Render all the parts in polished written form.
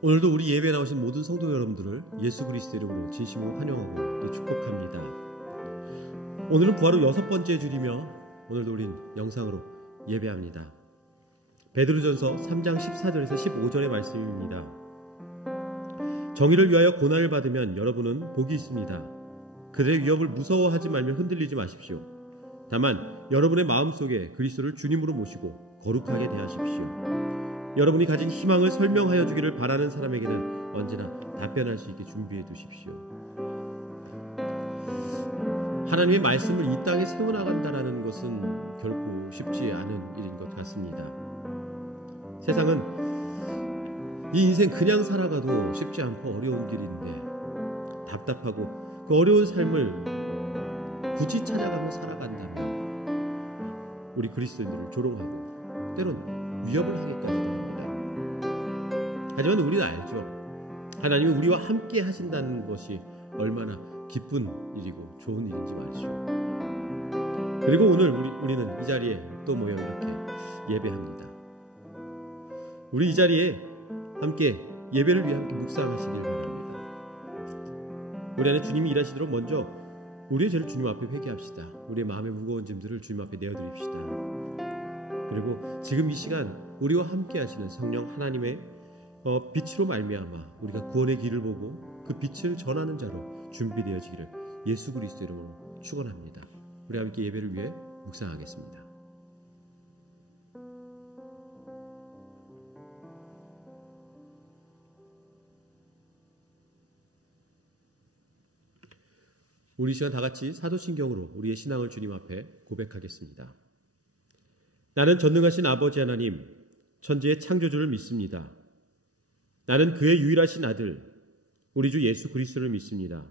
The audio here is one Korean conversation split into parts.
오늘도 우리 예배에 나오신 모든 성도 여러분들을 예수 그리스도 이름으로 진심으로 환영하고 또 축복합니다. 오늘은 부활 후 6번째 주일이며 오늘도 우린 영상으로 예배합니다. 베드로전서 3장 14절에서 15절의 말씀입니다. 정의를 위하여 고난을 받으면 여러분은 복이 있습니다. 그들의 위협을 무서워하지 말며 흔들리지 마십시오. 다만 여러분의 마음속에 그리스도를 주님으로 모시고 거룩하게 대하십시오. 여러분이 가진 희망을 설명하여 주기를 바라는 사람에게는 언제나 답변할 수 있게 준비해 두십시오. 하나님의 말씀을 이 땅에 세워나간다는 것은 결코 쉽지 않은 일인 것 같습니다. 세상은 이 인생 그냥 살아가도 쉽지 않고 어려운 길인데 답답하고 그 어려운 삶을 굳이 찾아가며 살아간다면 우리 그리스도인들을 조롱하고 때론 위협을 하기까지도 합니다. 하지만 우리는 알죠. 하나님이 우리와 함께 하신다는 것이 얼마나 기쁜 일이고 좋은 일인지 말이죠. 그리고 오늘 우리는 이 자리에 또 모여 이렇게 예배합니다. 우리 이 자리에 함께 예배를 위해 함께 묵상하시길 바랍니다. 우리 안에 주님이 일하시도록 먼저 우리의 죄를 주님 앞에 회개합시다. 우리의 마음의 무거운 짐들을 주님 앞에 내어드립시다. 그리고 지금 이 시간 우리와 함께 하시는 성령 하나님의 빛으로 말미암아 우리가 구원의 길을 보고 그 빛을 전하는 자로 준비되어지기를 예수 그리스도 이름으로 축원합니다. 우리 함께 예배를 위해 묵상하겠습니다. 우리 시간 다 같이 사도신경으로 우리의 신앙을 주님 앞에 고백하겠습니다. 나는 전능하신 아버지 하나님, 천지의 창조주를 믿습니다. 나는 그의 유일하신 아들, 우리 주 예수 그리스도를 믿습니다.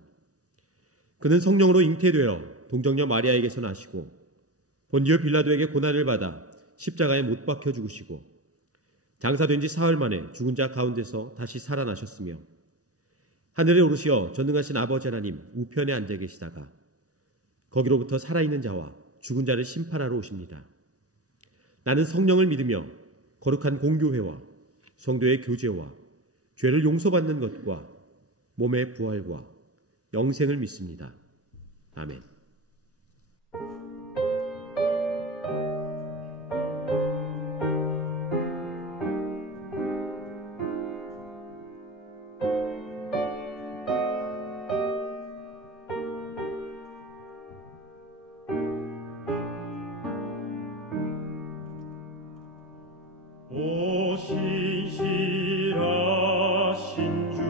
그는 성령으로 잉태되어 동정녀 마리아에게서 나시고 본디오 빌라도에게 고난을 받아 십자가에 못 박혀 죽으시고 장사된 지 사흘 만에 죽은 자 가운데서 다시 살아나셨으며 하늘에 오르시어 전능하신 아버지 하나님 우편에 앉아 계시다가 거기로부터 살아있는 자와 죽은 자를 심판하러 오십니다. 나는 성령을 믿으며 거룩한 공교회와 성도의 교제와 죄를 용서받는 것과 몸의 부활과 영생을 믿습니다. 아멘. 오 신실하신 주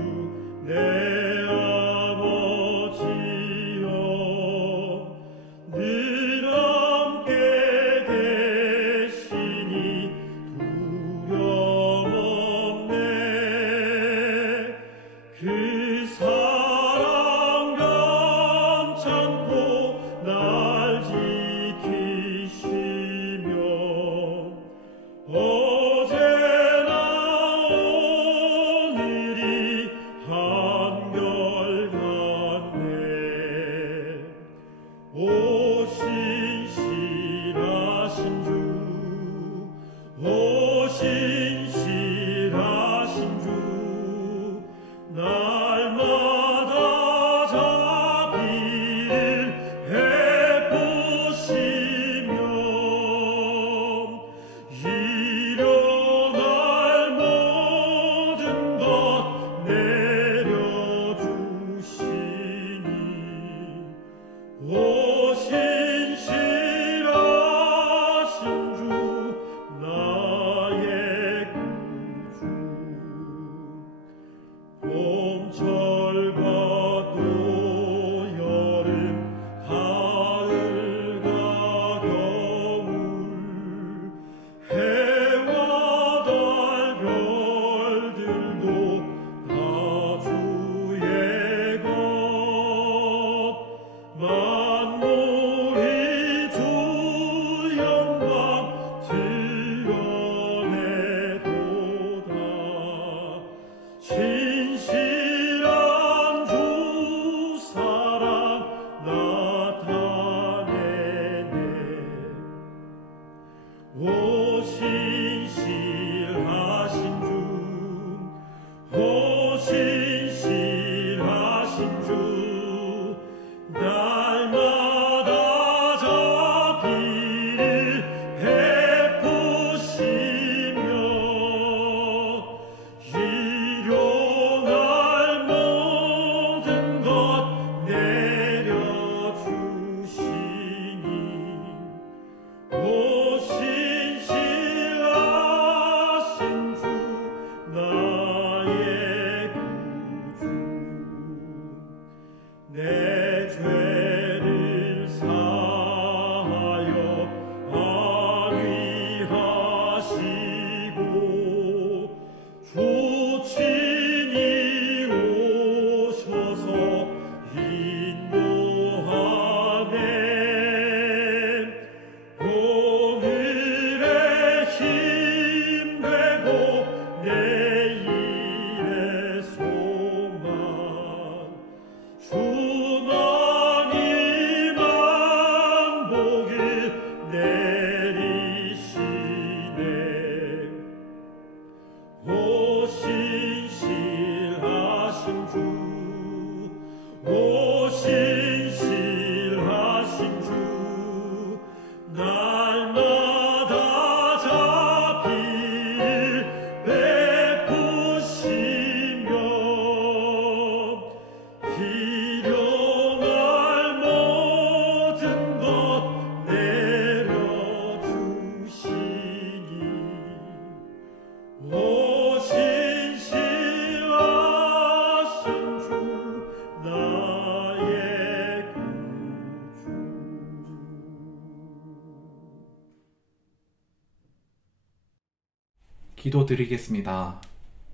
기도드리겠습니다.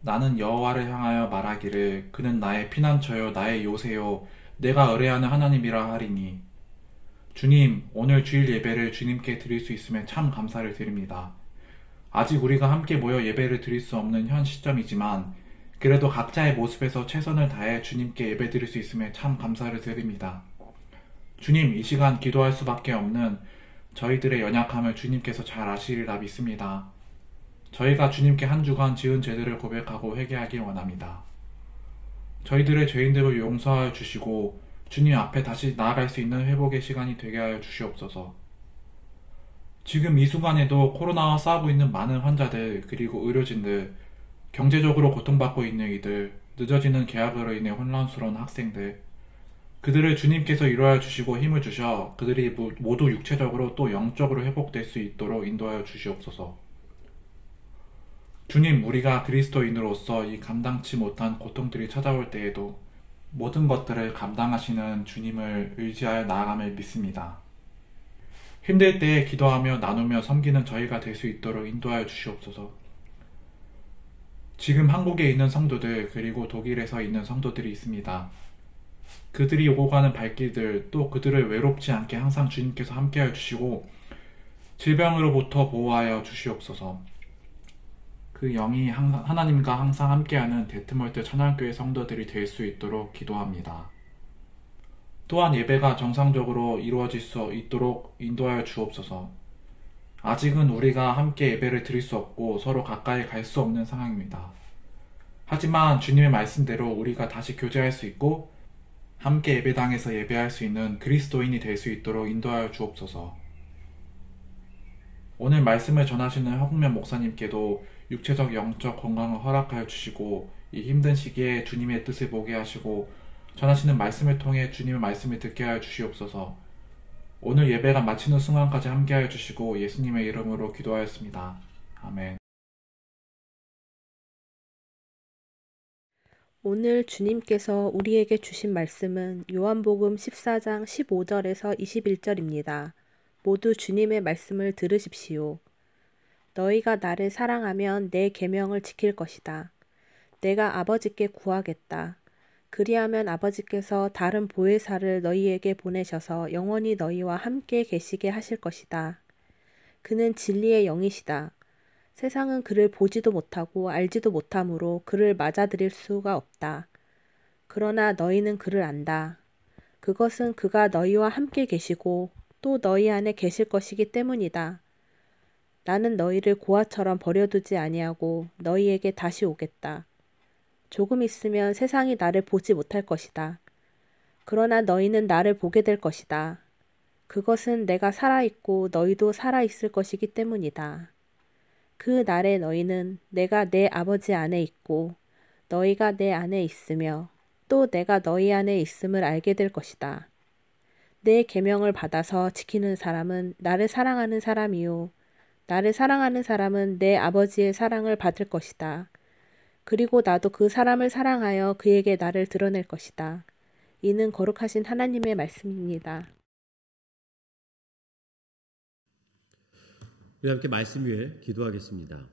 나는 여호와를 향하여 말하기를 그는 나의 피난처요 나의 요새요 내가 의뢰하는 하나님이라 하리니 주님, 오늘 주일 예배를 주님께 드릴 수 있음에 참 감사를 드립니다. 아직 우리가 함께 모여 예배를 드릴 수 없는 현 시점이지만 그래도 각자의 모습에서 최선을 다해 주님께 예배 드릴 수 있음에 참 감사를 드립니다. 주님, 이 시간 기도할 수밖에 없는 저희들의 연약함을 주님께서 잘 아시리라 믿습니다. 저희가 주님께 한 주간 지은 죄들을 고백하고 회개하기 원합니다. 저희들의 죄인들을 용서하여 주시고 주님 앞에 다시 나아갈 수 있는 회복의 시간이 되게 하여 주시옵소서. 지금 이 순간에도 코로나와 싸우고 있는 많은 환자들 그리고 의료진들, 경제적으로 고통받고 있는 이들, 늦어지는 계약으로 인해 혼란스러운 학생들, 그들을 주님께서 이루어 주시고 힘을 주셔 그들이 모두 육체적으로 또 영적으로 회복될 수 있도록 인도하여 주시옵소서. 주님, 우리가 그리스도인으로서 이 감당치 못한 고통들이 찾아올 때에도 모든 것들을 감당하시는 주님을 의지하여 나아감을 믿습니다. 힘들 때에 기도하며 나누며 섬기는 저희가 될 수 있도록 인도하여 주시옵소서. 지금 한국에 있는 성도들 그리고 독일에서 있는 성도들이 있습니다. 그들이 오고 가는 발길들 또 그들을 외롭지 않게 항상 주님께서 함께하여 주시고 질병으로부터 보호하여 주시옵소서. 그 영이 하나님과 항상 함께하는 데트몰트 찬양교회 성도들이 될 수 있도록 기도합니다. 또한 예배가 정상적으로 이루어질 수 있도록 인도하여 주옵소서. 아직은 우리가 함께 예배를 드릴 수 없고 서로 가까이 갈 수 없는 상황입니다. 하지만 주님의 말씀대로 우리가 다시 교제할 수 있고 함께 예배당에서 예배할 수 있는 그리스도인이 될 수 있도록 인도하여 주옵소서. 오늘 말씀을 전하시는 허국면 목사님께도 육체적 영적 건강을 허락하여 주시고 이 힘든 시기에 주님의 뜻을 보게 하시고 전하시는 말씀을 통해 주님의 말씀을 듣게 하여 주시옵소서. 오늘 예배가 마치는 순간까지 함께하여 주시고 예수님의 이름으로 기도하였습니다. 아멘. 오늘 주님께서 우리에게 주신 말씀은 요한복음 14장 15절에서 21절입니다. 모두 주님의 말씀을 들으십시오. 너희가 나를 사랑하면 내 계명을 지킬 것이다. 내가 아버지께 구하겠다. 그리하면 아버지께서 다른 보혜사를 너희에게 보내셔서 영원히 너희와 함께 계시게 하실 것이다. 그는 진리의 영이시다. 세상은 그를 보지도 못하고 알지도 못하므로 그를 맞아들일 수가 없다. 그러나 너희는 그를 안다. 그것은 그가 너희와 함께 계시고 또 너희 안에 계실 것이기 때문이다. 나는 너희를 고아처럼 버려두지 아니하고 너희에게 다시 오겠다. 조금 있으면 세상이 나를 보지 못할 것이다. 그러나 너희는 나를 보게 될 것이다. 그것은 내가 살아있고 너희도 살아있을 것이기 때문이다. 그 날에 너희는 내가 내 아버지 안에 있고 너희가 내 안에 있으며 또 내가 너희 안에 있음을 알게 될 것이다. 내 계명을 받아서 지키는 사람은 나를 사랑하는 사람이요 나를 사랑하는 사람은 내 아버지의 사랑을 받을 것이다. 그리고 나도 그 사람을 사랑하여 그에게 나를 드러낼 것이다. 이는 거룩하신 하나님의 말씀입니다. 우리 함께 말씀 위에 기도하겠습니다.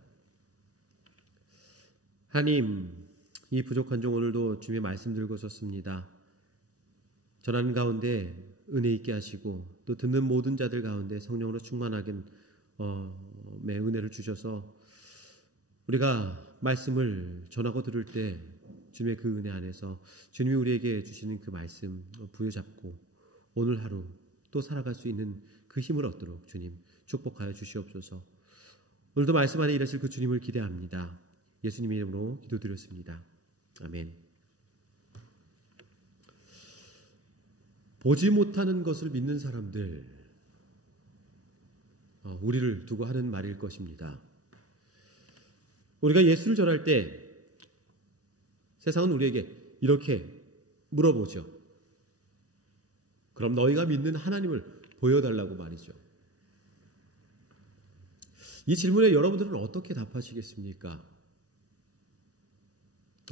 하나님, 이 부족한 종 오늘도 주님의 말씀 들고 섰습니다. 전하는 가운데 은혜 있게 하시고 또 듣는 모든 자들 가운데 성령으로 충만하게 매 은혜를 주셔서 우리가 말씀을 전하고 들을 때 주님의 그 은혜 안에서 주님이 우리에게 주시는 그 말씀 부여잡고 오늘 하루 또 살아갈 수 있는 그 힘을 얻도록 주님 축복하여 주시옵소서. 오늘도 말씀 안에 일하실 그 주님을 기대합니다. 예수님의 이름으로 기도드렸습니다. 아멘. 보지 못하는 것을 믿는 사람들, 우리를 두고 하는 말일 것입니다. 우리가 예수를 전할 때 세상은 우리에게 이렇게 물어보죠. 그럼 너희가 믿는 하나님을 보여달라고 말이죠. 이 질문에 여러분들은 어떻게 답하시겠습니까?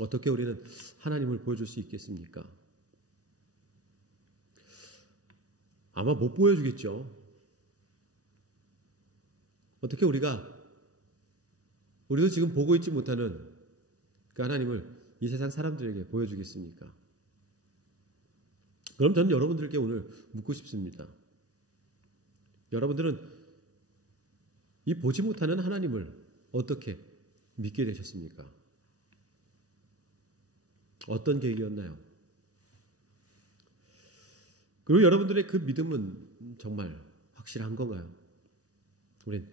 어떻게 우리는 하나님을 보여줄 수 있겠습니까? 아마 못 보여주겠죠. 어떻게 우리가 우리도 지금 보고 있지 못하는 그 하나님을 이 세상 사람들에게 보여주겠습니까? 그럼 저는 여러분들께 오늘 묻고 싶습니다. 여러분들은 이 보지 못하는 하나님을 어떻게 믿게 되셨습니까? 어떤 계기였나요? 그리고 여러분들의 그 믿음은 정말 확실한 건가요? 우린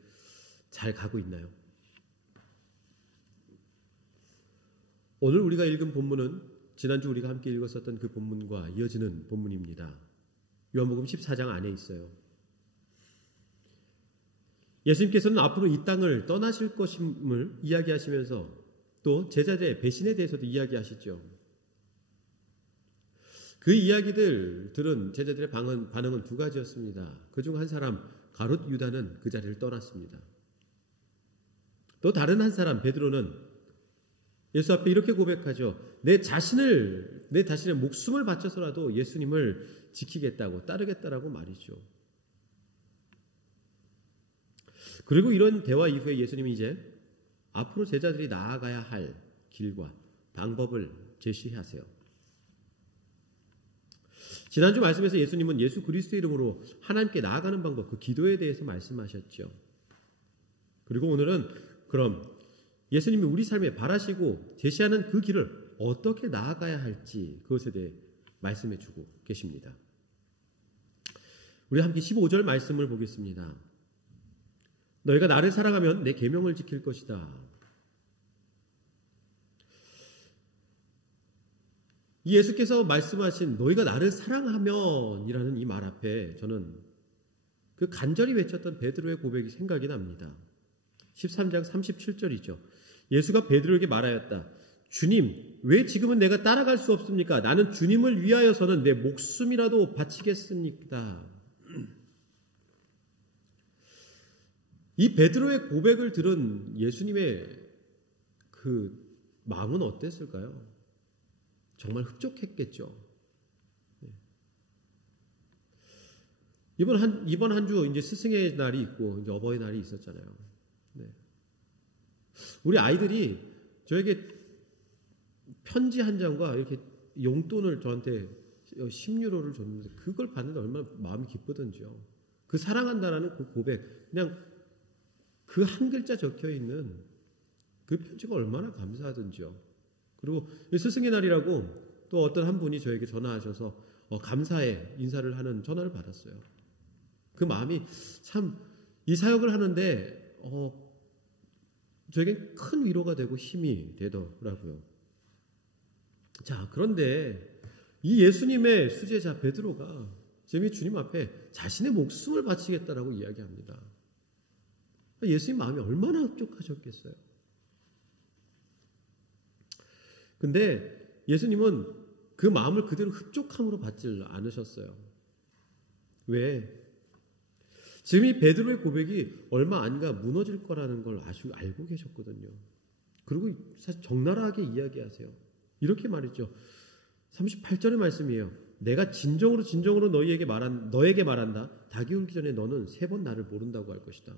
잘 가고 있나요? 오늘 우리가 읽은 본문은 지난주 우리가 함께 읽었었던 그 본문과 이어지는 본문입니다. 요한복음 14장 안에 있어요. 예수님께서는 앞으로 이 땅을 떠나실 것임을 이야기하시면서 또 제자들의 배신에 대해서도 이야기하시죠. 그 이야기들 들은 제자들의 반응은 두 가지였습니다. 그중 한 사람 가룟 유다는 그 자리를 떠났습니다. 또 다른 한 사람 베드로는 예수 앞에 이렇게 고백하죠. 내 자신의 목숨을 바쳐서라도 예수님을 지키겠다고 따르겠다라고 말이죠. 그리고 이런 대화 이후에 예수님이 이제 앞으로 제자들이 나아가야 할 길과 방법을 제시하세요. 지난주 말씀에서 예수님은 예수 그리스도의 이름으로 하나님께 나아가는 방법, 그 기도에 대해서 말씀하셨죠. 그리고 오늘은 그럼 예수님이 우리 삶에 바라시고 제시하는 그 길을 어떻게 나아가야 할지 그것에 대해 말씀해 주고 계십니다. 우리 함께 15절 말씀을 보겠습니다. 너희가 나를 사랑하면 내 계명을 지킬 것이다. 이 예수께서 말씀하신 너희가 나를 사랑하면 이라는 이 말 앞에 저는 그 간절히 외쳤던 베드로의 고백이 생각이 납니다. 13장 37절이죠. 예수가 베드로에게 말하였다. 주님, 왜 지금은 내가 따라갈 수 없습니까? 나는 주님을 위하여서는 내 목숨이라도 바치겠습니다. 이 베드로의 고백을 들은 예수님의 그 마음은 어땠을까요? 정말 흡족했겠죠. 이번 한 주 이제 스승의 날이 있고 이제 어버이날이 있었잖아요. 네. 우리 아이들이 저에게 편지 한 장과 이렇게 용돈을 저한테 10유로를 줬는데 그걸 받는데 얼마나 마음이 기쁘던지요. 그 사랑한다라는 그 고백, 그냥 그 한 글자 적혀 있는 그 편지가 얼마나 감사하던지요. 그리고 스승의 날이라고 또 어떤 한 분이 저에게 전화하셔서 감사의 인사를 하는 전화를 받았어요. 그 마음이 참 이 사역을 하는데 저에겐 큰 위로가 되고 힘이 되더라고요. 자, 그런데 이 예수님의 수제자 베드로가 지금 주님 앞에 자신의 목숨을 바치겠다라고 이야기합니다. 예수님 마음이 얼마나 흡족하셨겠어요. 근데 예수님은 그 마음을 그대로 흡족함으로 받지 않으셨어요. 왜? 지금 이 베드로의 고백이 얼마 안 가 무너질 거라는 걸 아주 알고 계셨거든요. 그리고 사실 적나라하게 이야기하세요. 이렇게 말했죠. 38절의 말씀이에요. 내가 진정으로 너에게 말한다. 닭이 울기 전에 너는 3번 나를 모른다고 할 것이다.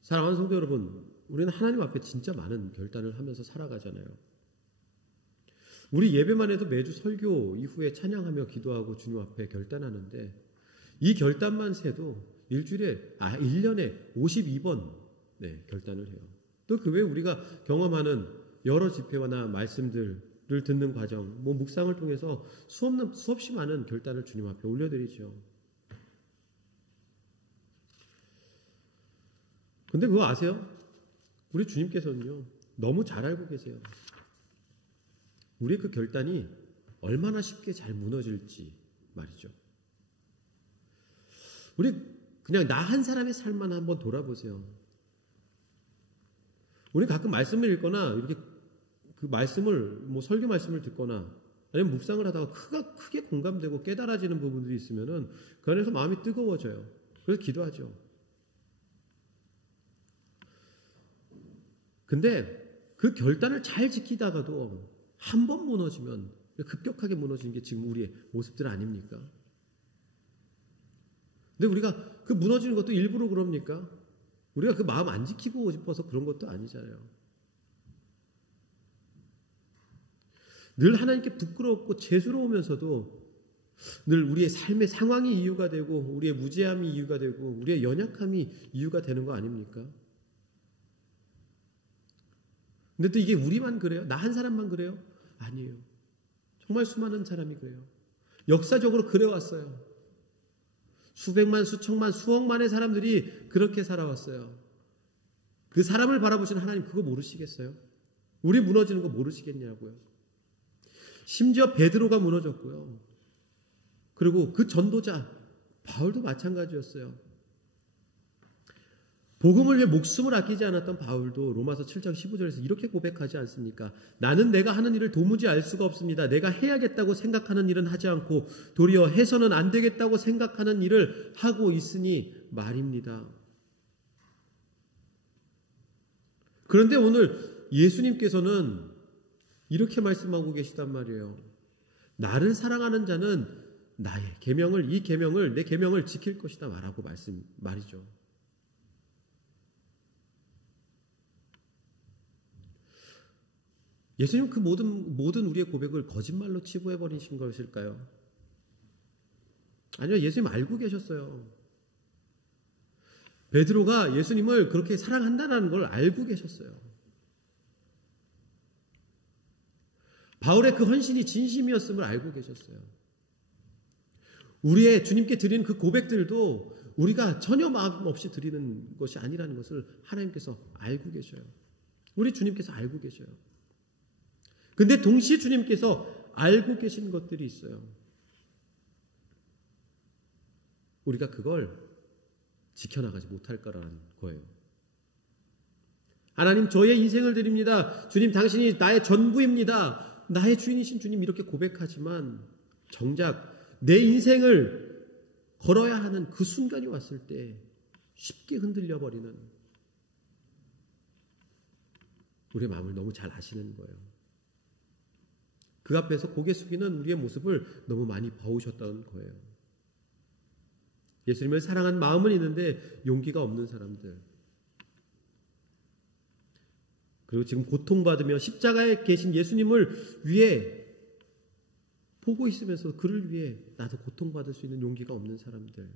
사랑하는 성도 여러분, 우리는 하나님 앞에 진짜 많은 결단을 하면서 살아가잖아요. 우리 예배만 해도 매주 설교 이후에 찬양하며 기도하고 주님 앞에 결단하는데 이 결단만 세도 1년에 52번 결단을 해요. 또 그 외에 우리가 경험하는 여러 집회나 말씀들을 듣는 과정, 묵상을 통해서 수없이 많은 결단을 주님 앞에 올려드리죠. 근데 그거 아세요? 우리 주님께서는요, 너무 잘 알고 계세요. 우리의 그 결단이 얼마나 쉽게 잘 무너질지 말이죠. 우리 그냥 나 한 사람의 삶만 한번 돌아보세요. 우리 가끔 말씀을 읽거나 이렇게 그 말씀을 설교 말씀을 듣거나 아니면 묵상을 하다가 크게 공감되고 깨달아지는 부분들이 있으면은 그 안에서 마음이 뜨거워져요. 그래서 기도하죠. 근데 그 결단을 잘 지키다가도 한 번 무너지면 급격하게 무너지는 게 지금 우리의 모습들 아닙니까? 근데 우리가 그 무너지는 것도 일부러 그럽니까? 우리가 그 마음 안 지키고 싶어서 그런 것도 아니잖아요. 늘 하나님께 부끄럽고 죄스러우면서도 늘 우리의 삶의 상황이 이유가 되고 우리의 무죄함이 이유가 되고 우리의 연약함이 이유가 되는 거 아닙니까? 근데 또 이게 우리만 그래요? 나 한 사람만 그래요? 아니에요. 정말 수많은 사람이 그래요. 역사적으로 그래왔어요. 수백만, 수천만, 수억만의 사람들이 그렇게 살아왔어요. 그 사람을 바라보시는 하나님 그거 모르시겠어요? 우리 무너지는 거 모르시겠냐고요. 심지어 베드로가 무너졌고요. 그리고 그 전도자 바울도 마찬가지였어요. 복음을 위해 목숨을 아끼지 않았던 바울도 로마서 7장 15절에서 이렇게 고백하지 않습니까? 나는 내가 하는 일을 도무지 알 수가 없습니다. 내가 해야겠다고 생각하는 일은 하지 않고 도리어 해서는 안 되겠다고 생각하는 일을 하고 있으니 말입니다. 그런데 오늘 예수님께서는 이렇게 말씀하고 계시단 말이에요. 나를 사랑하는 자는 나의 계명을 내 계명을 지킬 것이다 말하고 말이죠. 예수님 그 모든 우리의 고백을 거짓말로 치부해 버리신 것일까요? 아니요, 예수님 알고 계셨어요. 베드로가 예수님을 그렇게 사랑한다는 걸 알고 계셨어요. 바울의 그 헌신이 진심이었음을 알고 계셨어요. 우리의 주님께 드리는 그 고백들도 우리가 전혀 마음 없이 드리는 것이 아니라는 것을 하나님께서 알고 계셔요. 우리 주님께서 알고 계셔요. 근데 동시에 주님께서 알고 계신 것들이 있어요. 우리가 그걸 지켜나가지 못할 거라는 거예요. 하나님 저의 인생을 드립니다. 주님 당신이 나의 전부입니다. 나의 주인이신 주님 이렇게 고백하지만 정작 내 인생을 걸어야 하는 그 순간이 왔을 때 쉽게 흔들려 버리는 우리의 마음을 너무 잘 아시는 거예요. 그 앞에서 고개 숙이는 우리의 모습을 너무 많이 봐오셨다는 거예요. 예수님을 사랑한 마음은 있는데 용기가 없는 사람들. 그리고 지금 고통받으며 십자가에 계신 예수님을 위해 보고 있으면서 그를 위해 나도 고통받을 수 있는 용기가 없는 사람들.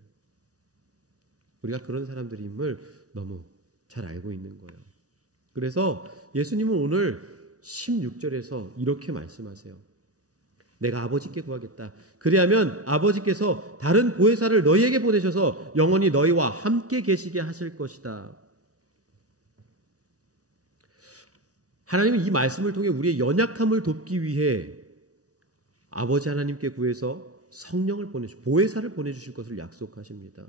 우리가 그런 사람들임을 너무 잘 알고 있는 거예요. 그래서 예수님은 오늘 16절에서 이렇게 말씀하세요. 내가 아버지께 구하겠다. 그리하면 아버지께서 다른 보혜사를 너희에게 보내셔서 영원히 너희와 함께 계시게 하실 것이다. 하나님은 이 말씀을 통해 우리의 연약함을 돕기 위해 아버지 하나님께 구해서 성령을 보혜사를 보내주실 것을 약속하십니다.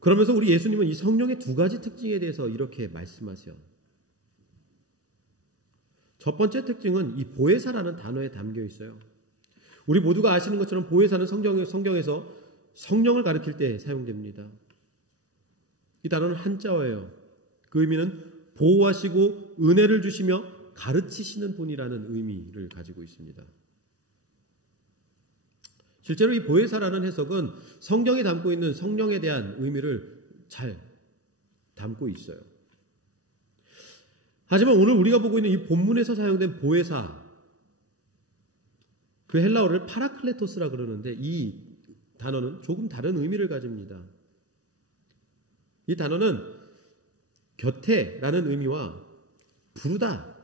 그러면서 우리 예수님은 이 성령의 두 가지 특징에 대해서 이렇게 말씀하세요. 첫 번째 특징은 이 보혜사라는 단어에 담겨 있어요. 우리 모두가 아시는 것처럼 보혜사는 성경에서 성령을 가리킬 때 사용됩니다. 이 단어는 한자어예요. 그 의미는 보호하시고 은혜를 주시며 가르치시는 분이라는 의미를 가지고 있습니다. 실제로 이 보혜사라는 해석은 성경에 담고 있는 성령에 대한 의미를 잘 담고 있어요. 하지만 오늘 우리가 보고 있는 이 본문에서 사용된 보혜사, 그 헬라어를 파라클레토스라 그러는데 이 단어는 조금 다른 의미를 가집니다. 이 단어는 곁에라는 의미와 부르다라는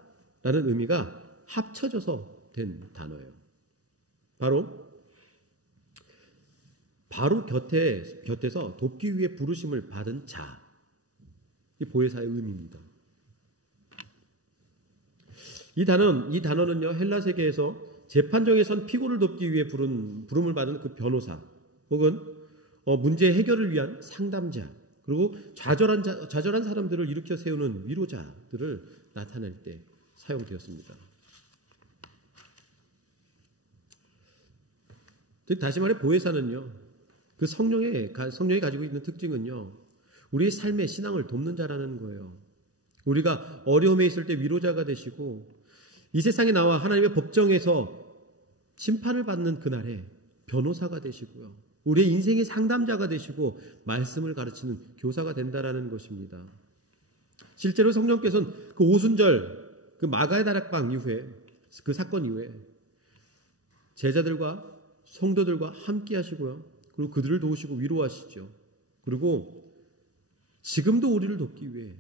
의미가 합쳐져서 된 단어예요. 바로 곁에서 돕기 위해 부르심을 받은 자, 이 보혜사의 의미입니다. 이 단어는요, 헬라 세계에서 재판정에 선 피고를 돕기 위해 부름을 받은 그 변호사, 혹은 문제 해결을 위한 상담자, 그리고 좌절한 사람들을 일으켜 세우는 위로자들을 나타낼 때 사용되었습니다. 즉 다시 말해 보혜사는요, 그 성령이 가지고 있는 특징은요, 우리의 삶의 신앙을 돕는 자라는 거예요. 우리가 어려움에 있을 때 위로자가 되시고, 이 세상에 나와 하나님의 법정에서 심판을 받는 그날에 변호사가 되시고요. 우리의 인생의 상담자가 되시고 말씀을 가르치는 교사가 된다라는 것입니다. 실제로 성령께서는 그 오순절 그 마가의 다락방 이후에 그 사건 이후에 제자들과 성도들과 함께 하시고요. 그리고 그들을 도우시고 위로하시죠. 그리고 지금도 우리를 돕기 위해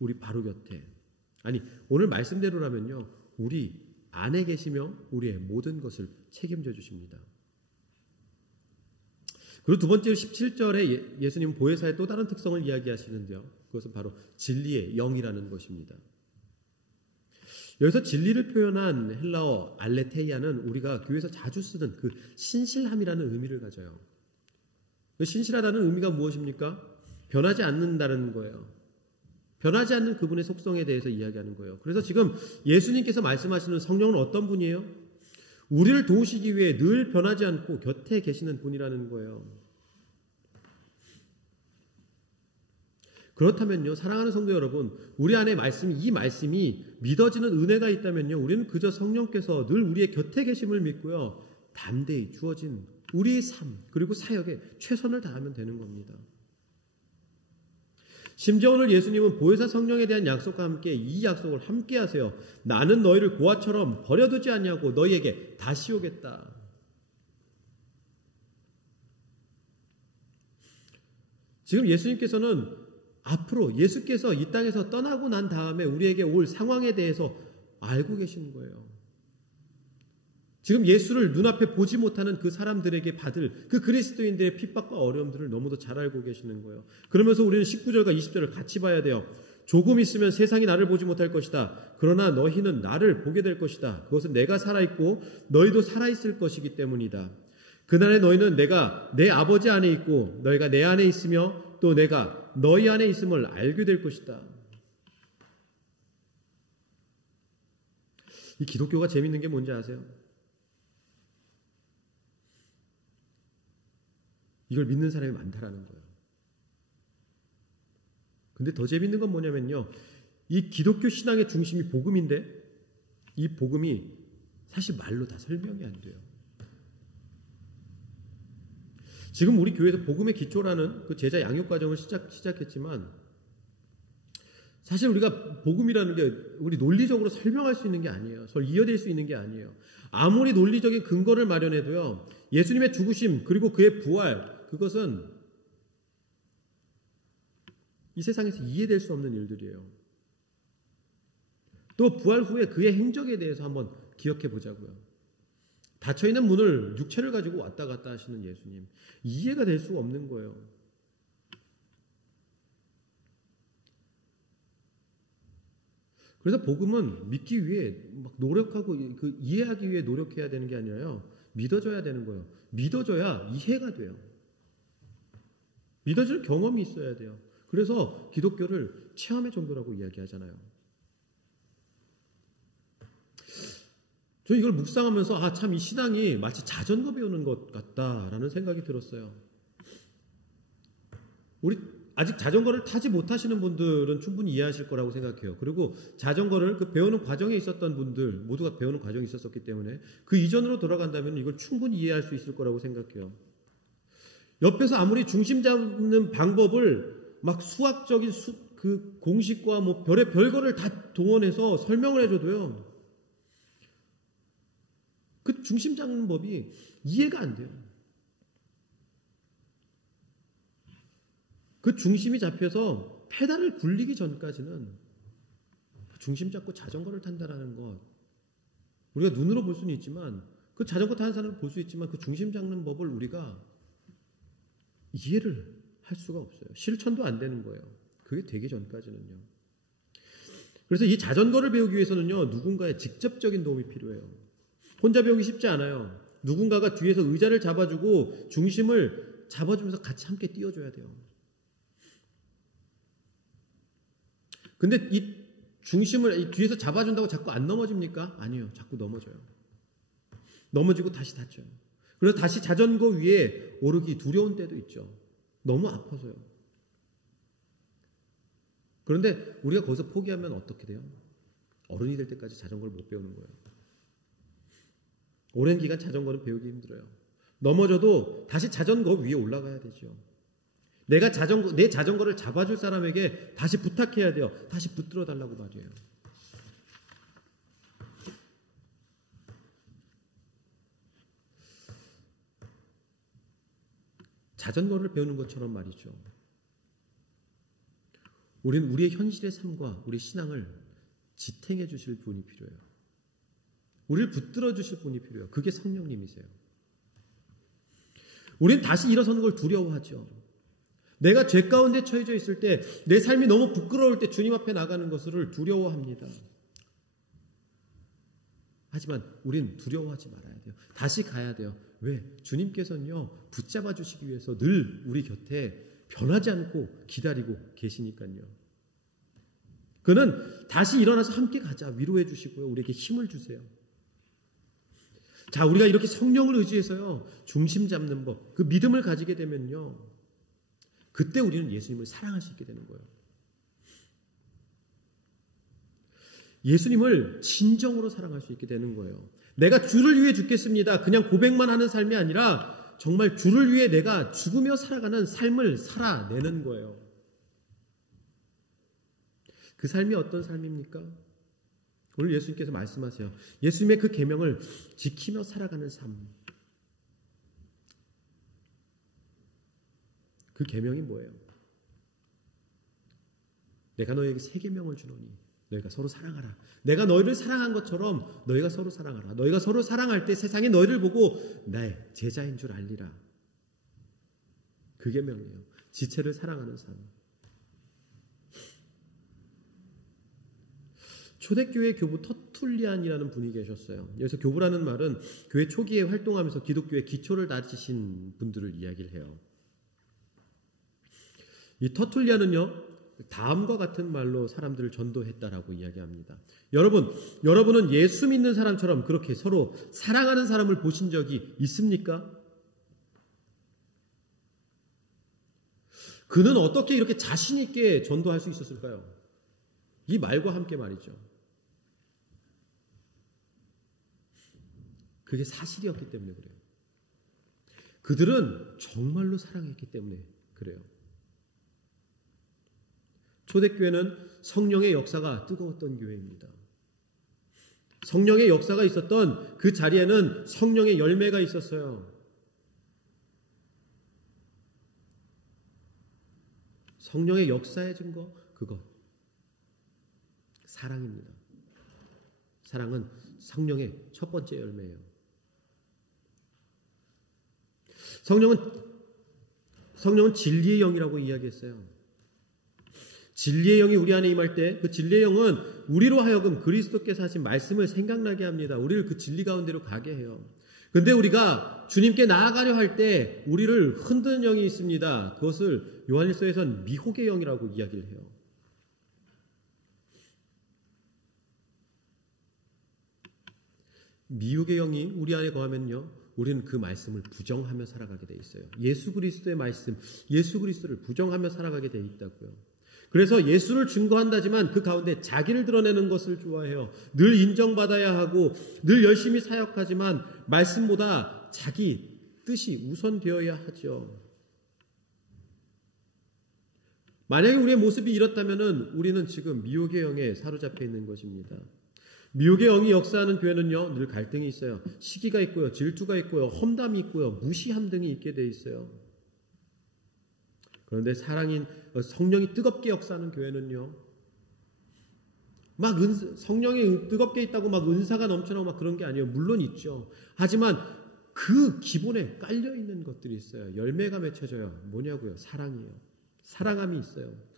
우리 바로 곁에, 아니 오늘 말씀대로라면요, 우리 안에 계시며 우리의 모든 것을 책임져 주십니다. 그리고 두 번째로 17절에 예수님은 보혜사의 또 다른 특성을 이야기하시는데요. 그것은 바로 진리의 영이라는 것입니다. 여기서 진리를 표현한 헬라어 알레테이아는 우리가 교회에서 자주 쓰는 그 신실함이라는 의미를 가져요. 그 신실하다는 의미가 무엇입니까? 변하지 않는다는 거예요. 변하지 않는 그분의 속성에 대해서 이야기하는 거예요. 그래서 지금 예수님께서 말씀하시는 성령은 어떤 분이에요? 우리를 도우시기 위해 늘 변하지 않고 곁에 계시는 분이라는 거예요. 그렇다면요, 사랑하는 성도 여러분, 우리 안에 이 말씀이 믿어지는 은혜가 있다면요, 우리는 그저 성령께서 늘 우리의 곁에 계심을 믿고요, 담대히 주어진 우리의 삶 그리고 사역에 최선을 다하면 되는 겁니다. 심지어 오늘 예수님은 보혜사 성령에 대한 약속과 함께 이 약속을 함께 하세요. 나는 너희를 고아처럼 버려두지 않냐고 너희에게 다시 오겠다. 지금 예수님께서는 앞으로 예수께서 이 땅에서 떠나고 난 다음에 우리에게 올 상황에 대해서 알고 계신 거예요. 지금 예수를 눈앞에 보지 못하는 그 사람들에게 받을 그 그리스도인들의 핍박과 어려움들을 너무도 잘 알고 계시는 거예요. 그러면서 우리는 19절과 20절을 같이 봐야 돼요. 조금 있으면 세상이 나를 보지 못할 것이다. 그러나 너희는 나를 보게 될 것이다. 그것은 내가 살아있고 너희도 살아있을 것이기 때문이다. 그날에 너희는 내가 내 아버지 안에 있고 너희가 내 안에 있으며 또 내가 너희 안에 있음을 알게 될 것이다. 이 기독교가 재밌는 게 뭔지 아세요? 이걸 믿는 사람이 많다라는 거예요. 근데 더 재밌는 건 뭐냐면요, 이 기독교 신앙의 중심이 복음인데 이 복음이 사실 말로 다 설명이 안 돼요. 지금 우리 교회에서 복음의 기초라는 그 제자 양육 과정을 시작했지만 사실 우리가 복음이라는 게 우리 논리적으로 설명할 수 있는 게 아니에요. 서로 이어질 수 있는 게 아니에요. 아무리 논리적인 근거를 마련해도요, 예수님의 죽으심 그리고 그의 부활, 그것은 이 세상에서 이해될 수 없는 일들이에요. 또 부활 후에 그의 행적에 대해서 한번 기억해 보자고요. 닫혀있는 문을 육체를 가지고 왔다 갔다 하시는 예수님, 이해가 될 수가 없는 거예요. 그래서 복음은 믿기 위해 막 노력하고 그 이해하기 위해 노력해야 되는 게 아니라요, 믿어져야 되는 거예요. 믿어져야 이해가 돼요. 믿어질 경험이 있어야 돼요. 그래서 기독교를 체험의 정도라고 이야기하잖아요. 저 이걸 묵상하면서 참 이 신앙이 마치 자전거 배우는 것 같다라는 생각이 들었어요. 우리 아직 자전거를 타지 못하시는 분들은 충분히 이해하실 거라고 생각해요. 그리고 자전거를 그 배우는 과정에 있었던 분들 모두가 배우는 과정이 있었기 때문에 그 이전으로 돌아간다면 이걸 충분히 이해할 수 있을 거라고 생각해요. 옆에서 아무리 중심 잡는 방법을 막 수학적인 그 공식과 뭐 별의 별거를 다 동원해서 설명을 해줘도요, 그 중심 잡는 법이 이해가 안 돼요. 그 중심이 잡혀서 페달을 굴리기 전까지는 중심 잡고 자전거를 탄다라는 것, 우리가 눈으로 볼 수는 있지만, 그 자전거 타는 사람을 볼 수 있지만 그 중심 잡는 법을 우리가 이해를 할 수가 없어요. 실천도 안 되는 거예요. 그게 되기 전까지는요. 그래서 이 자전거를 배우기 위해서는요, 누군가의 직접적인 도움이 필요해요. 혼자 배우기 쉽지 않아요. 누군가가 뒤에서 의자를 잡아주고 중심을 잡아주면서 같이 함께 띄워줘야 돼요. 근데 이 중심을 뒤에서 잡아준다고 자꾸 안 넘어집니까? 아니요. 자꾸 넘어져요. 넘어지고 다시 다쳐요. 그래서 다시 자전거 위에 오르기 두려운 때도 있죠. 너무 아파서요. 그런데 우리가 거기서 포기하면 어떻게 돼요? 어른이 될 때까지 자전거를 못 배우는 거예요. 오랜 기간 자전거는 배우기 힘들어요. 넘어져도 다시 자전거 위에 올라가야 되죠. 내 자전거를 잡아줄 사람에게 다시 부탁해야 돼요. 다시 붙들어 달라고 말이에요. 자전거를 배우는 것처럼 말이죠. 우리는 우리의 현실의 삶과 우리 신앙을 지탱해 주실 분이 필요해요. 우리를 붙들어 주실 분이 필요해요. 그게 성령님이세요. 우리는 다시 일어서는 걸 두려워하죠. 내가 죄 가운데 처해져 있을 때, 내 삶이 너무 부끄러울 때 주님 앞에 나가는 것을 두려워합니다. 하지만 우리는 두려워하지 말아야 돼요. 다시 가야 돼요. 왜? 주님께서는요, 붙잡아 주시기 위해서 늘 우리 곁에 변하지 않고 기다리고 계시니까요. 그는 다시 일어나서 함께 가자 위로해 주시고요. 우리에게 힘을 주세요. 자, 우리가 이렇게 성령을 의지해서요, 중심 잡는 법, 그 믿음을 가지게 되면요, 그때 우리는 예수님을 사랑할 수 있게 되는 거예요. 예수님을 진정으로 사랑할 수 있게 되는 거예요. 내가 주를 위해 죽겠습니다. 그냥 고백만 하는 삶이 아니라 정말 주를 위해 내가 죽으며 살아가는 삶을 살아내는 거예요. 그 삶이 어떤 삶입니까? 오늘 예수님께서 말씀하세요. 예수님의 그 계명을 지키며 살아가는 삶. 그 계명이 뭐예요? 내가 너에게 새 계명을 주노니 너희가 서로 사랑하라. 내가 너희를 사랑한 것처럼 너희가 서로 사랑하라. 너희가 서로 사랑할 때 세상이 너희를 보고 나의 제자인 줄 알리라. 그 계명이에요. 지체를 사랑하는 삶. 초대교회 교부 터툴리안이라는 분이 계셨어요. 여기서 교부라는 말은 교회 초기에 활동하면서 기독교의 기초를 다지신 분들을 이야기를 해요. 이 터툴리안은요, 다음과 같은 말로 사람들을 전도했다라고 이야기합니다. 여러분은 예수 믿는 사람처럼 그렇게 서로 사랑하는 사람을 보신 적이 있습니까? 그는 어떻게 이렇게 자신 있게 전도할 수 있었을까요? 이 말과 함께 말이죠. 그게 사실이었기 때문에 그래요. 그들은 정말로 사랑했기 때문에 그래요. 초대교회는 성령의 역사가 뜨거웠던 교회입니다. 성령의 역사가 있었던 그 자리에는 성령의 열매가 있었어요. 성령의 역사의 증거, 그것. 사랑입니다. 사랑은 성령의 첫 번째 열매예요. 성령은 진리의 영이라고 이야기했어요. 진리의 영이 우리 안에 임할 때 그 진리의 영은 우리로 하여금 그리스도께서 하신 말씀을 생각나게 합니다. 우리를 그 진리 가운데로 가게 해요. 근데 우리가 주님께 나아가려 할 때 우리를 흔드는 영이 있습니다. 그것을 요한일서에서는 미혹의 영이라고 이야기를 해요. 미혹의 영이 우리 안에 거하면요, 우리는 그 말씀을 부정하며 살아가게 돼 있어요. 예수 그리스도의 말씀, 예수 그리스도를 부정하며 살아가게 돼 있다고요. 그래서 예수를 증거한다지만 그 가운데 자기를 드러내는 것을 좋아해요. 늘 인정받아야 하고 늘 열심히 사역하지만 말씀보다 자기 뜻이 우선되어야 하죠. 만약에 우리의 모습이 이렇다면 우리는 지금 미혹의 영에 사로잡혀 있는 것입니다. 미혹의 영이 역사하는 교회는요, 늘 갈등이 있어요. 시기가 있고요, 질투가 있고요, 험담이 있고요, 무시함 등이 있게 돼 있어요. 그런데 성령이 뜨겁게 역사하는 교회는요, 막 성령이 뜨겁게 있다고 막 은사가 넘쳐나고 막 그런 게 아니에요. 물론 있죠. 하지만 그 기본에 깔려 있는 것들이 있어요. 열매가 맺혀져요. 뭐냐고요? 사랑이에요. 사랑함이 있어요.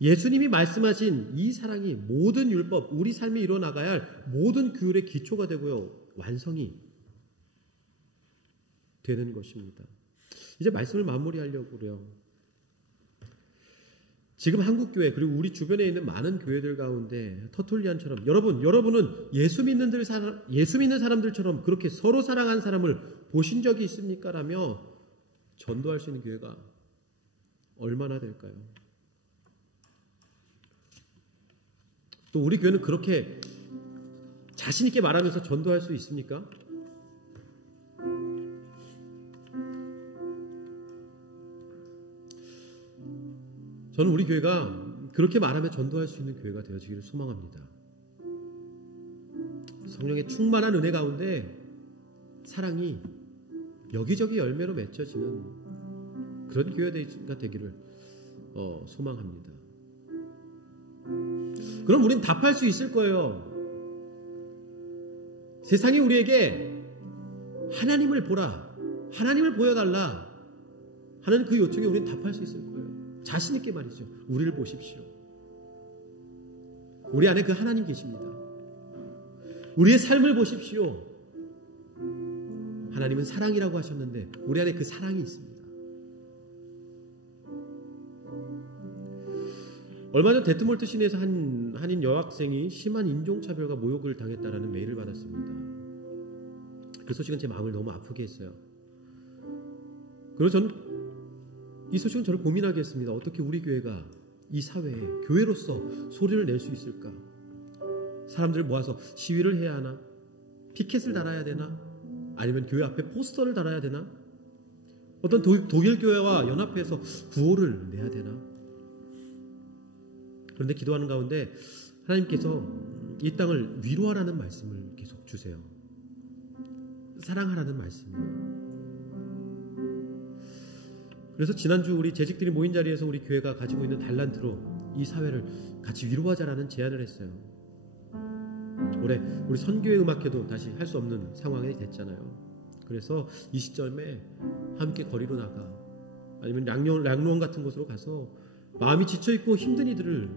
예수님이 말씀하신 이 사랑이 모든 율법, 우리 삶에 이뤄나가야 할 모든 규율의 기초가 되고요, 완성이 되는 것입니다. 이제 말씀을 마무리하려고 그래요. 지금 한국교회 그리고 우리 주변에 있는 많은 교회들 가운데 터툴리안처럼 여러분은 예수 믿는 사람들처럼 그렇게 서로 사랑한 사람을 보신 적이 있습니까? 라며 전도할 수 있는 교회가 얼마나 될까요? 또 우리 교회는 그렇게 자신 있게 말하면서 전도할 수 있습니까? 저는 우리 교회가 그렇게 말하며 전도할 수 있는 교회가 되어지기를 소망합니다. 성령의 충만한 은혜 가운데 사랑이 여기저기 열매로 맺혀지는 그런 교회가 되기를 소망합니다. 그럼 우린 답할 수 있을 거예요. 세상이 우리에게 하나님을 보라, 하나님을 보여달라 하는 그 요청에 우린 답할 수 있을 거예요. 자신 있게 말이죠. 우리를 보십시오. 우리 안에 그 하나님 계십니다. 우리의 삶을 보십시오. 하나님은 사랑이라고 하셨는데 우리 안에 그 사랑이 있습니다. 얼마 전 데트몰트 시내에서 한 한인 여학생이 심한 인종차별과 모욕을 당했다라는 메일을 받았습니다. 그 소식은 제 마음을 너무 아프게 했어요. 그리고 저는 이 소식은 저를 고민하게 했습니다. 어떻게 우리 교회가 이 사회에 교회로서 소리를 낼 수 있을까? 사람들을 모아서 시위를 해야 하나? 피켓을 달아야 되나? 아니면 교회 앞에 포스터를 달아야 되나? 어떤 독일 교회와 연합해서 구호를 내야 되나? 그런데 기도하는 가운데 하나님께서 이 땅을 위로하라는 말씀을 계속 주세요. 사랑하라는 말씀이에요. 그래서 지난주 우리 재직들이 모인 자리에서 우리 교회가 가지고 있는 달란트로 이 사회를 같이 위로하자라는 제안을 했어요. 올해 우리 선교회 음악회도 다시 할 수 없는 상황이 됐잖아요. 그래서 이 시점에 함께 거리로 나가 아니면 량로원 같은 곳으로 가서 마음이 지쳐있고 힘든 이들을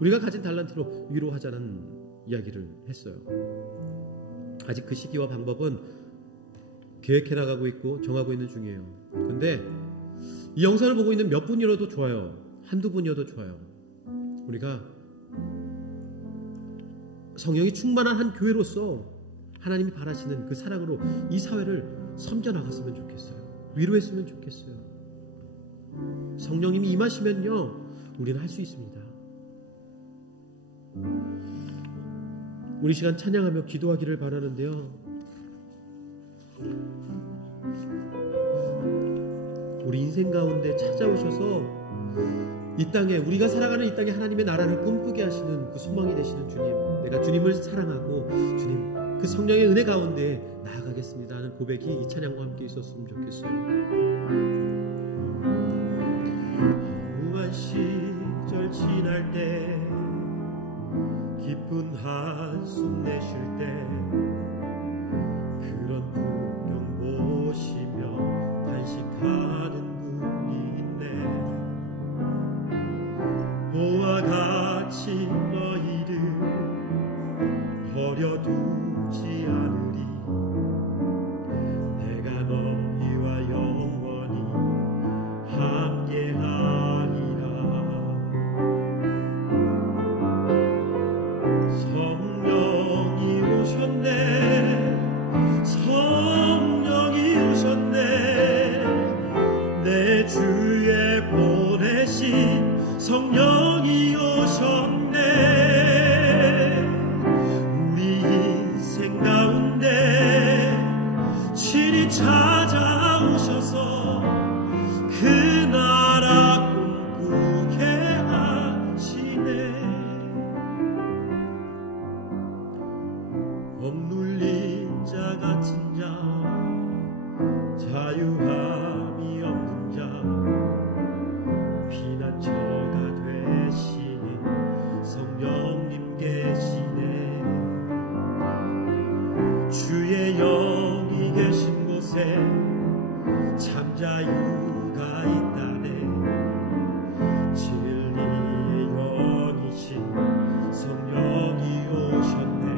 우리가 가진 달란트로 위로하자는 이야기를 했어요. 아직 그 시기와 방법은 계획해 나가고 있고 정하고 있는 중이에요. 근데 이 영상을 보고 있는 몇 분이라도 좋아요. 한두 분이어도 좋아요. 우리가 성령이 충만한 한 교회로서 하나님이 바라시는 그 사랑으로 이 사회를 섬겨 나갔으면 좋겠어요. 위로했으면 좋겠어요. 성령님이 임하시면요, 우리는 할 수 있습니다. 우리 시간 찬양하며 기도하기를 바라는데요, 우리 인생 가운데 찾아오셔서 이 땅에, 우리가 살아가는 이 땅에 하나님의 나라를 꿈꾸게 하시는 그 소망이 되시는 주님, 내가 주님을 사랑하고 주님 그 성령의 은혜 가운데 나아가겠습니다 하는 고백이 이 찬양과 함께 있었으면 좋겠어요. 무한 시절 지날 때, 깊은 한숨 내쉴 때, 그런 풍경 보시며 단식하는 분이 있네. 너와 같이 너희를 버려두지 않으리. 내가 너희와 영원히 함께하리라. 성령이 오셨네, 성령이 오셨네. 내 주에 보내신 성령이 오셨네. 우리 인생 가운데 친히 찾아오셔서 그 나라 꿈꾸게 하시네. 억눌린 자 같은 자, 자유함이 없는 자, 피난처가 되시는 성령님 계시네. 주의 영이 계신 곳에 참 자유가 있다네. 진리의 영이신 성령이 오셨네.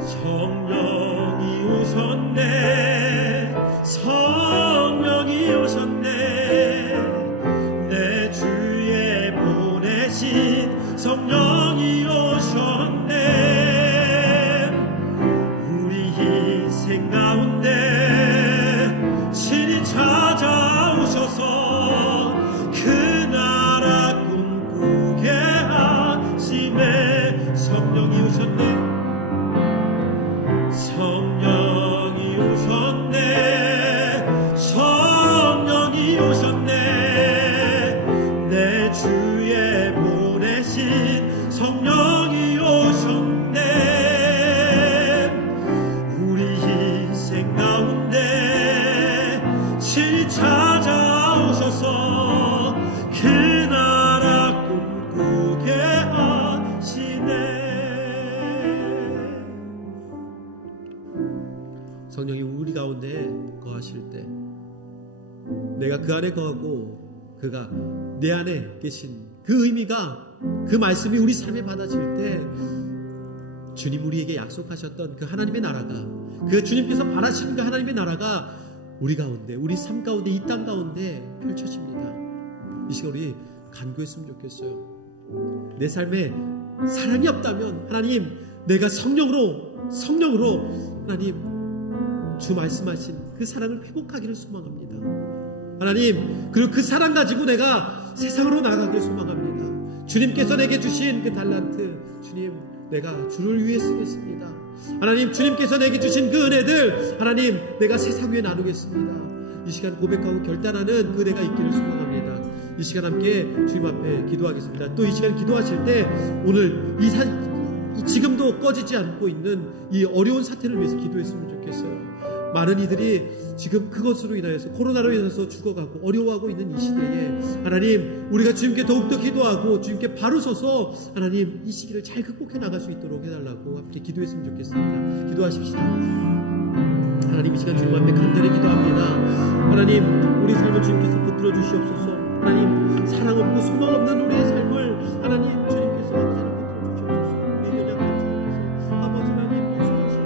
성령이 오셨네, 성령이 오셨네. 내 주에 보내신 성령이 오셨네. 우리 인생 가운데 친히 찾아오셔서 그 성령이 우리 가운데 거하실 때, 내가 그 안에 거하고 그가 내 안에 계신 그 의미가, 그 말씀이 우리 삶에 받아질 때 주님 우리에게 약속하셨던 그 하나님의 나라가, 그 주님께서 바라시는 그 하나님의 나라가 우리 가운데, 우리 삶 가운데, 이 땅 가운데 펼쳐집니다. 이 시간 우리 간구했으면 좋겠어요. 내 삶에 사랑이 없다면 하나님, 내가 성령으로 하나님 주 말씀하신 그 사랑을 회복하기를 소망합니다. 하나님, 그리고 그 사랑 가지고 내가 세상으로 나가기를 소망합니다. 주님께서 내게 주신 그 달란트, 주님, 내가 주를 위해 쓰겠습니다. 하나님, 주님께서 내게 주신 그 은혜들, 하나님, 내가 세상 위에 나누겠습니다. 이 시간 고백하고 결단하는 그 은혜가 있기를 소망합니다. 이 시간 함께 주님 앞에 기도하겠습니다. 또 이 시간 기도하실 때 오늘 지금도 꺼지지 않고 있는 이 어려운 사태를 위해서 기도했으면 좋겠어요. 많은 이들이 지금 그것으로 인하여서, 코로나로 인해서 죽어가고 어려워하고 있는 이 시대에 하나님, 우리가 주님께 더욱더 기도하고 주님께 바로 서서 하나님 이 시기를 잘 극복해 나갈 수 있도록 해달라고 함께 기도했으면 좋겠습니다. 기도하십시다. 하나님, 이 시간 주님 앞에 간절히 기도합니다. 하나님, 우리 삶을 주님께서 붙들어 주시옵소서. 하나님, 사랑 없고 소망 없는 우리의 삶을 하나님 주님께서 붙들어 주시옵소서. 우리 연약한 주님께서 아버지 하나님 용서하시고,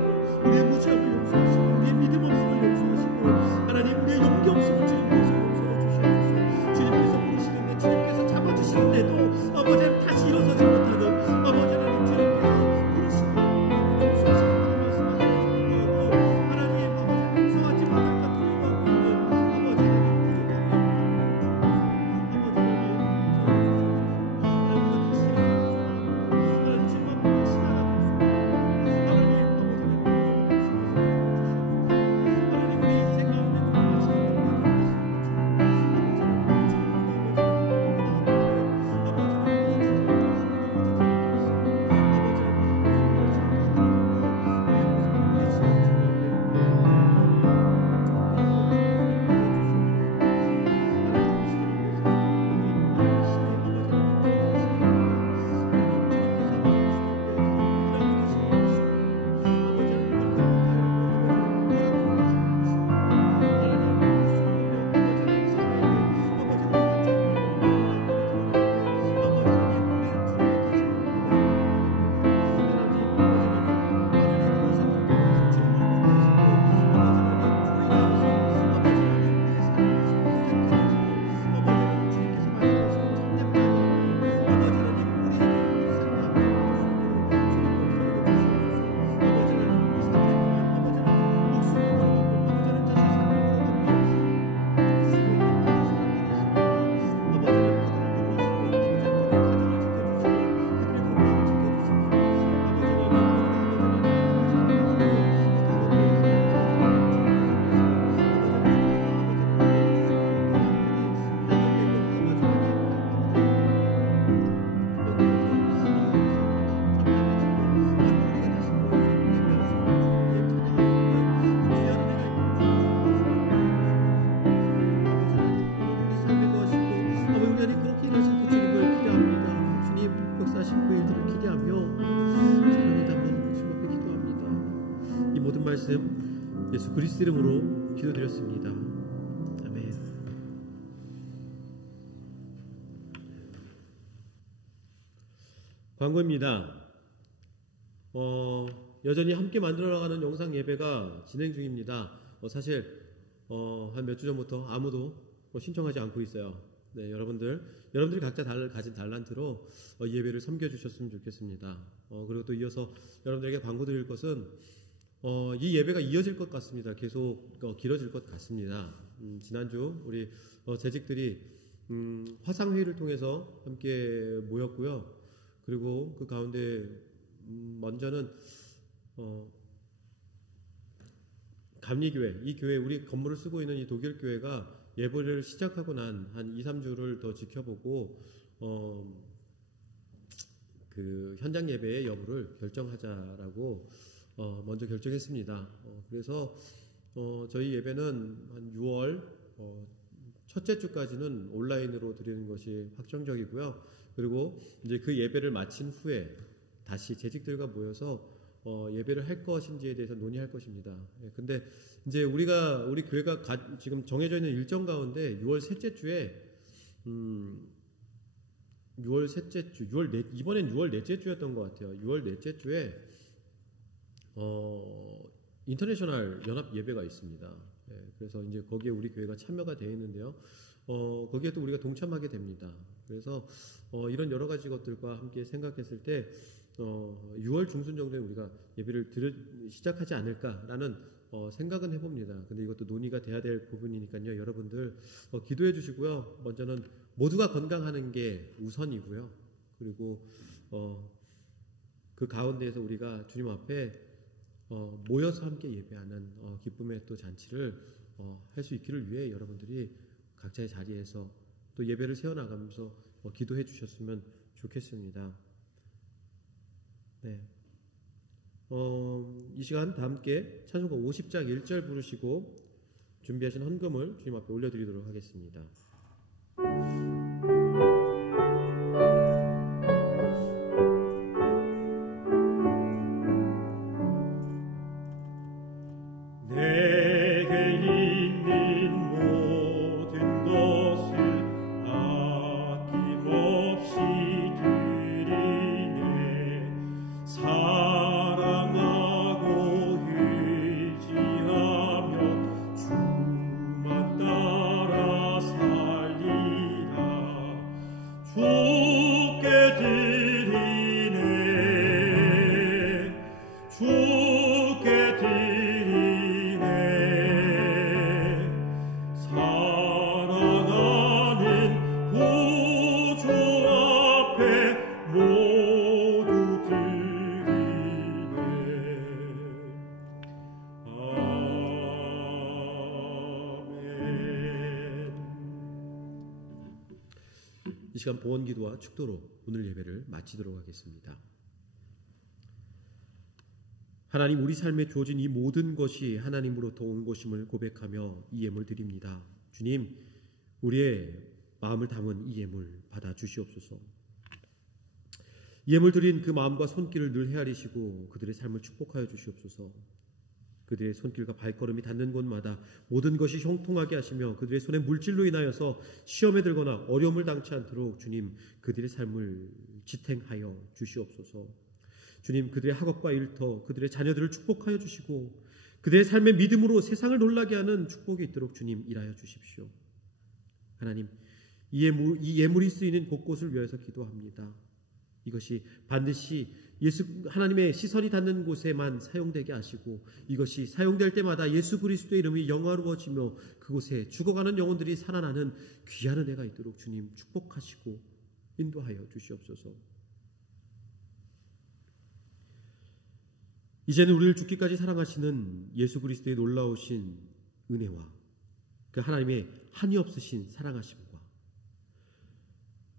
우리의 무지함을 용서하시고, 우리의 믿음 없음을 용서하시고, 하나님 우리의 용기 없음을 주님께서 용서해 주시옵소서. 주님께서 부르시는데, 주님께서 잡아주시는데도 아버지 하나님 다시 일어서지 못하는 아버지 하나님, 주님께서 부르시고 용서하시는 말씀하시고, 하나님 아버지 용서하지 못할까 두려워하고 있는 아버지 예수 그리스도 이름으로 기도드렸습니다. 아멘. 광고입니다. 여전히 함께 만들어가는 영상 예배가 진행 중입니다. 사실 한 몇 주 전부터 아무도 신청하지 않고 있어요. 네, 여러분들이 각자 가진 달란트로 이 예배를 섬겨주셨으면 좋겠습니다. 그리고 또 이어서 여러분들에게 광고드릴 것은 이 예배가 이어질 것 같습니다. 계속 길어질 것 같습니다. 지난주 우리 재직들이 화상회의를 통해서 함께 모였고요. 그리고 그 가운데 먼저는 감리교회, 이 교회, 우리 건물을 쓰고 있는 이 독일교회가 예배를 시작하고 난 한 2, 3주를 더 지켜보고 그 현장 예배의 여부를 결정하자라고 먼저 결정했습니다. 그래서 저희 예배는 한 6월 첫째 주까지는 온라인으로 드리는 것이 확정적이고요. 그리고 이제 그 예배를 마친 후에 다시 재직들과 모여서 예배를 할 것인지에 대해서 논의할 것입니다. 근데 이제 우리 교회가 지금 정해져 있는 일정 가운데 6월 셋째 주에 6월 셋째 주, 이번엔 6월 넷째 주였던 것 같아요. 6월 넷째 주에 인터내셔널 연합 예배가 있습니다. 그래서 이제 거기에 우리 교회가 참여가 되어 있는데요. 거기에 또 우리가 동참하게 됩니다. 그래서 이런 여러 가지 것들과 함께 생각했을 때 6월 중순 정도에 우리가 예배를 시작하지 않을까라는 생각은 해봅니다. 근데 이것도 논의가 돼야 될 부분이니까요. 여러분들 기도해 주시고요. 먼저는 모두가 건강하는 게 우선이고요. 그리고 그 가운데에서 우리가 주님 앞에 모여서 함께 예배하는 기쁨의 또 잔치를 할 수 있기를 위해 여러분들이 각자의 자리에서 또 예배를 세워나가면서 기도해 주셨으면 좋겠습니다. 네. 이 시간 다 함께 찬송가 50장 1절 부르시고 준비하신 헌금을 주님 앞에 올려드리도록 하겠습니다. 이 시간 보원기도와 축도로 오늘 예배를 마치도록 하겠습니다. 하나님, 우리 삶에 주어진 이 모든 것이 하나님으로부터 온 것임을 고백하며 이 예물 드립니다. 주님, 우리의 마음을 담은 이 예물 받아 주시옵소서. 이 예물 드린 그 마음과 손길을 늘 헤아리시고 그들의 삶을 축복하여 주시옵소서. 그들의 손길과 발걸음이 닿는 곳마다 모든 것이 형통하게 하시며 그들의 손에 물질로 인하여서 시험에 들거나 어려움을 당치 않도록 주님, 그들의 삶을 지탱하여 주시옵소서. 주님, 그들의 학업과 일터, 그들의 자녀들을 축복하여 주시고 그들의 삶의 믿음으로 세상을 놀라게 하는 축복이 있도록 주님 일하여 주십시오. 하나님, 이 예물이 쓰이는 곳곳을 위해서 기도합니다. 이것이 반드시 하나님의 시선이 닿는 곳에만 사용되게 하시고 이것이 사용될 때마다 예수 그리스도의 이름이 영화로워지며 그곳에 죽어가는 영혼들이 살아나는 귀한 은혜가 있도록 주님 축복하시고 인도하여 주시옵소서. 이제는 우리를 죽기까지 사랑하시는 예수 그리스도의 놀라우신 은혜와 그 하나님의 한이 없으신 사랑하심과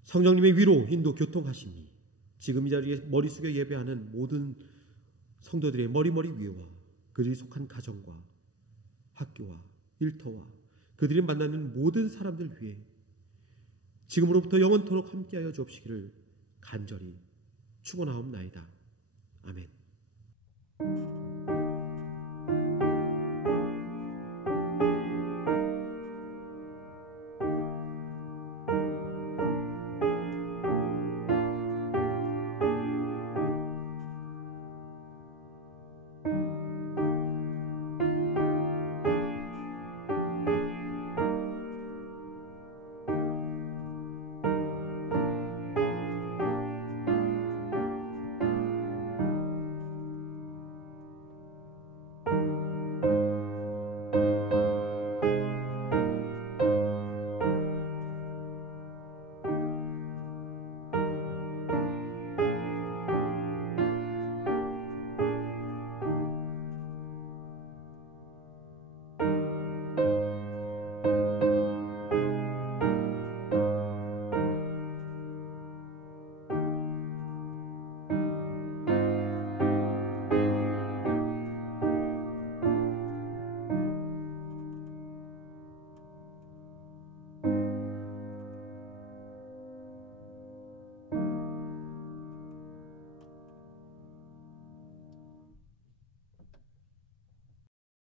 성령님의 위로, 인도, 교통하심이 지금 이 자리에 머리 숙여 예배하는 모든 성도들의 머리머리 위에와 그들이 속한 가정과 학교와 일터와 그들이 만나는 모든 사람들 위에 지금으로부터 영원토록 함께하여 주옵시기를 간절히 축원하옵나이다. 아멘.